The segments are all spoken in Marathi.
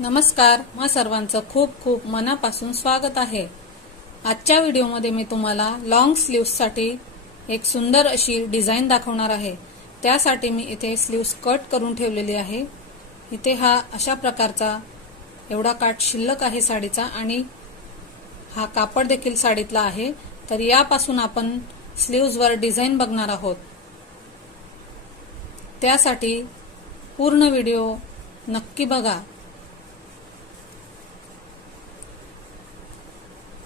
नमस्कार. मा सर्वांचं खूप खूप मनापासून स्वागत आहे. आजच्या व्हिडिओमध्ये मी तुम्हाला लॉंग स्लीव्ससाठी एक सुंदर अशी डिझाईन दाखवणार आहे. त्यासाठी मी इथे स्लीव्स कट करून ठेवलेली आहे. इथे हा अशा प्रकारचा एवढा काठ शिल्लक आहे साडीचा आणि हा कापड देखील साडीतला आहे. तर यापासून आपण स्लीव्सवर डिझाईन बघणार आहोत. त्यासाठी पूर्ण व्हिडिओ नक्की बघा.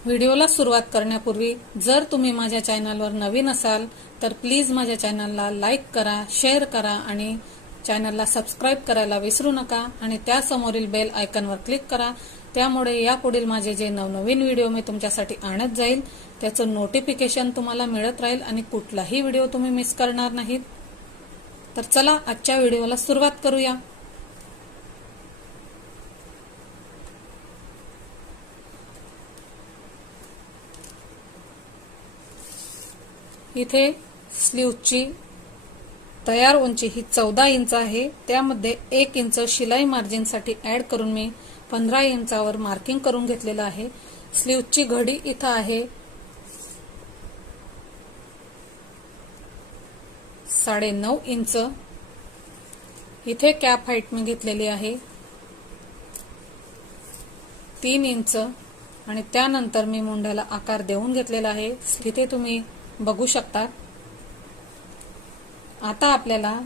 व्हिडिओला सुरुवात करण्यापूर्वी जर तुम्ही माझ्या चॅनलवर नवीन असाल तर प्लीज माझ्या चॅनलला लाईक करा शेअर करा आणि चॅनलला सबस्क्राईब करायला विसरू नका आणि त्यासमोरील बेल आयकॉनवर क्लिक करा. त्यामुळे यापुढील माझे जे नवनवीन व्हिडिओ मी तुमच्यासाठी आणत जाईल त्याचं नोटिफिकेशन तुम्हाला मिळत राहील आणि कुठलाही व्हिडिओ तुम्ही मिस करणार नाहीत. तर चला आजच्या व्हिडिओला सुरुवात करूया. इथे स्लीवची तयार उंची ही चौदा इंच आहे. त्यामध्ये एक इंच शिलाई मार्जिनसाठी ऍड करून मी पंधरा इंचावर मार्किंग करून घेतलेलं आहे. स्लीवची घडी इथं आहे. साडे नऊ इंच. इथे कॅप हाईट मी घेतलेली आहे. तीन इंच. आणि त्यानंतर मी मुंड्याला आकार देऊन घेतलेला आहे. इथे तुम्ही बघू शकतात. आता आपल्याला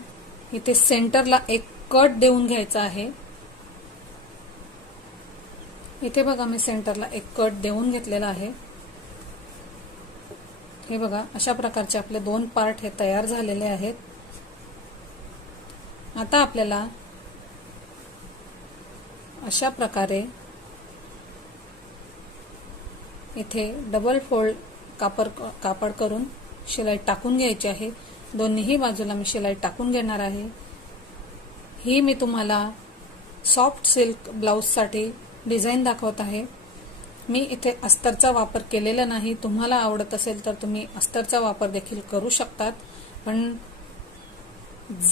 इथे सेंटरला एक कट देऊन घ्यायचा आहे. इथे बघा मी सेंटरला एक कट देऊन घेतलेला आहे. हे बघा अशा प्रकारचे आपले दोन पार्ट हे तयार झालेले आहेत. आता आपल्याला अशा प्रकारे इथे डबल फोल्ड कापड कापड करून शिलाई टाकून घ्यायची आहे. दोन्हीही बाजूला मी शिलाई टाकून घेणार आहे. ही मी तुम्हाला सॉफ्ट सिल्क ब्लाऊजसाठी डिझाईन दाखवत आहे. मी इथे अस्तरचा वापर केलेला नाही. तुम्हाला आवडत असेल तर तुम्ही अस्तरचा वापर देखील करू शकतात. पण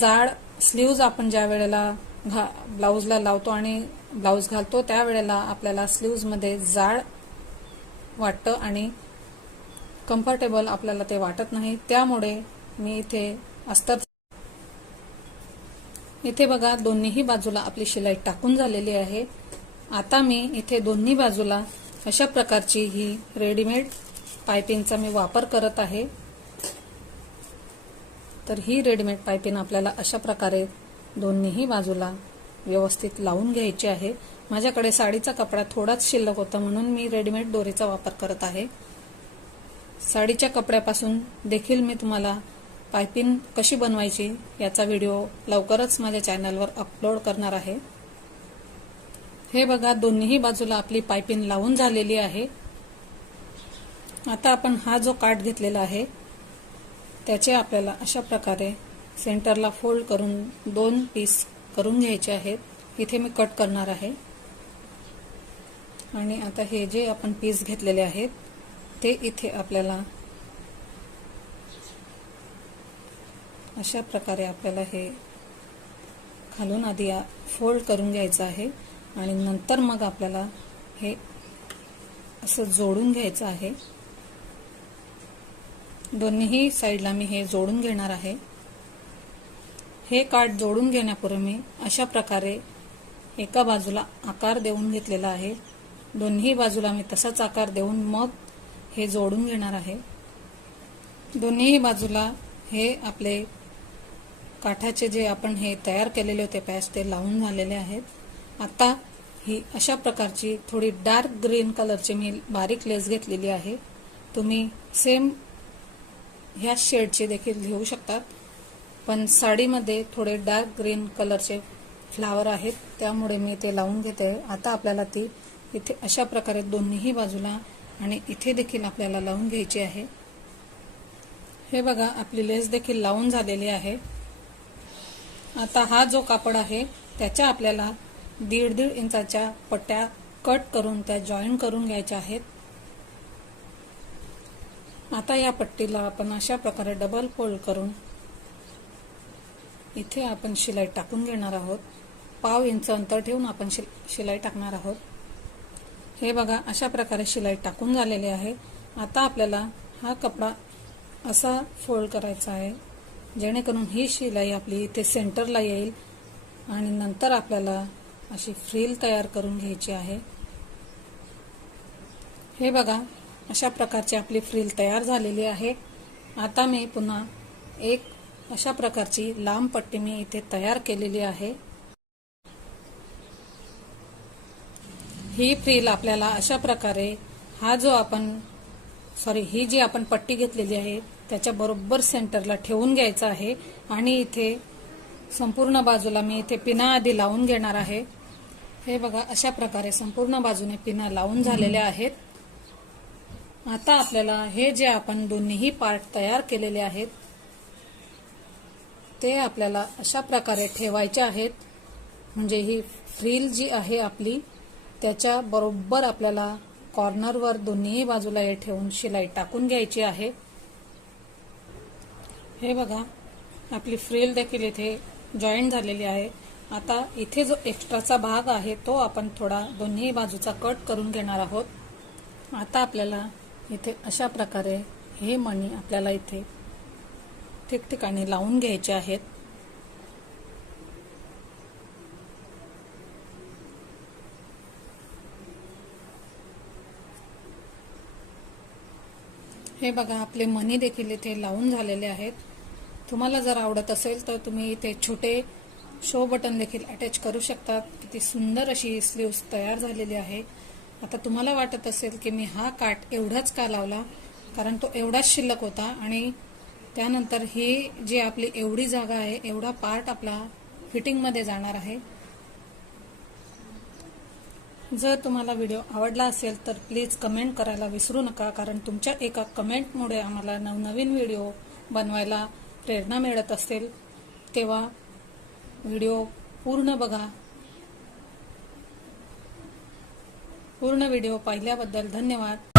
जाड स्लीव्ज आपण ज्या वेळेला घा ब्लाऊजला लावतो आणि ब्लाऊज घालतो त्यावेळेला आपल्याला स्लीव्जमध्ये जाड वाटतं आणि कम्फर्टेबल आपल्याला ते वाटत नाही. त्यामुळे मी इथे अस्तर इथे बघा दोन्हीही बाजूला आपली शिलाई टाकून झालेली आहे. आता मी इथे दोन्ही बाजूला अशा प्रकारची ही रेडीमेड पायपिंगचा मी वापर करत आहे. तर ही रेडीमेड पायपिंग आपल्याला अशा प्रकारे दोन्हीही बाजूला व्यवस्थित लावून घ्यायची आहे. माझ्याकडे साडीचा कपडा थोडाच शिल्लक होता म्हणून मी रेडीमेड दोरीचा वापर करत आहे. साडीच्या कपड्यापासून देखील मी तुम्हाला पायपिन कशी बनवायची याचा व्हिडिओ लवकरच माझ्या चॅनलवर अपलोड करणार आहे. हे बघा दोन्ही बाजूला आपली पायपिन लावून झालेली आहे. आता आपण हा जो काठ घेतलेला आहे त्याचे आपल्याला अशा प्रकारे सेंटरला फोल्ड करून दोन पीस करून घ्यायचे आहेत. इथे मी कट करणार आहे. आणि आता हे जे आपण पीस घेतलेले आहेत ते इथे आपल्याला अशा प्रकारे आपल्याला हे खालून आधी फोल्ड करून घ्यायचं आहे आणि नंतर मग आपल्याला हे असं जोडून घ्यायचं आहे. दोन्हीही साईडला मी हे जोडून घेणार आहे. हे कार्ड जोडून घेण्यापूर्वी मी अशा प्रकारे एका बाजूला आकार देऊन घेतलेला आहे. दोन्ही बाजूला मी तसाच आकार देऊन मग हे जोडून घेणार आहे. दोन्हीही बाजूला हे आपले काठाचे जे आपण हे तयार केलेले होते पॅच ते लावून झालेले आहेत. आता ही अशा प्रकारची थोडी डार्क ग्रीन कलरची मी बारीक लेस घेतलेली आहे. तुम्ही सेम ह्या शेडचे देखील घेऊ शकतात. पण साडीमध्ये थोडे डार्क ग्रीन कलरचे फ्लावर आहेत. त्यामुळे मी ते लावून घेते. आता आपल्याला ती इथे अशा प्रकारे दोन्हीही बाजूला आणि इथे देखील आपल्याला लावून घ्यायची आहे. हे बघा आपली लेस देखील लावून झालेली आहे. आता हा जो कापड आहे त्याच्या आपल्याला दीड दीड इंचाच्या पट्ट्या कट करून त्या जॉईन करून घ्यायच्या आहेत. आता या पट्टीला आपण अशा प्रकारे डबल फोल्ड करून इथे आपण शिलाई टाकून घेणार आहोत. पाव इंच अंतर ठेवून आपण शिलाई टाकणार आहोत. हे बघा अशा प्रकारे शिलाई टाकून झालेली आहे. आता आपल्याला हा कपडा असा फोल्ड करायचा आहे जेणेकरून ही शिलाई आपली इथे सेंटरला येईल आणि नंतर आपल्याला अशी फ्रील तयार करून घ्यायची आहे. हे बघा अशा प्रकारची आपली फ्रील तयार झालेली आहे. आता मी पुन्हा एक अशा प्रकारची लांब पट्टी मी इथे तयार केलेली आहे. ही फ्रील आपल्याला अशा प्रकारे हा जो आपण सॉरी ही जी आपण पट्टी घेतलेली आहे त्याच्या बरोबर सेंटरला ठेवून घ्यायचं आहे आणि इथे संपूर्ण बाजूला मी इथे पिना आधी लावून घेणार आहे. हे बघा अशा प्रकारे संपूर्ण बाजूने पिना लावून झालेल्या आहेत. आता आपल्याला हे जे आपण दोन्हीही पार्ट तयार केलेले आहेत ते आपल्याला अशा प्रकारे ठेवायचे आहेत. म्हणजे ही फ्रील जी आहे आपली त्याच्या बरोबर आपल्याला कॉर्नरवर दोन्ही बाजूला हे ठेवून शिलाई टाकून घ्यायची आहे. हे बघा आपली फ्रील देखील इथे जॉईंट झालेली आहे. आता इथे जो एक्स्ट्राचा भाग आहे तो आपण थोडा दोन्ही बाजूचा कट करून घेणार आहोत. आता आपल्याला इथे अशा प्रकारे हे मणी आपल्याला इथे ठिकठिकाणी लावून घ्यायचे आहेत. हे बघा आपले मनी देखील इथे लावून झालेले आहेत. तुम्हाला जर आवडत असेल तर तुम्ही इथे छोटे शो बटन देखील अटॅच करू शकता. किती सुंदर अशी स्लीव्स तयार झालेली आहे. आता तुम्हाला वाटत असेल की मी हा काट एवढाच का लावला? कारण तो एवढाच शिल्लक होता आणि त्यानंतर ही जी आपली एवढी जागा आहे एवढा पार्ट आपला फिटिंगमध्ये जाणार आहे. जर तुम्हाला व्हिडिओ आवडला असेल तर प्लीज कमेंट करायला विसरू नका कारण तुमच्या एका कमेंटमुळे आम्हाला नवनवीन व्हिडिओ बनवायला प्रेरणा मिळत असेल. तेव्हा व्हिडिओ पूर्ण बघा. पूर्ण व्हिडिओ पाहिल्याबद्दल धन्यवाद.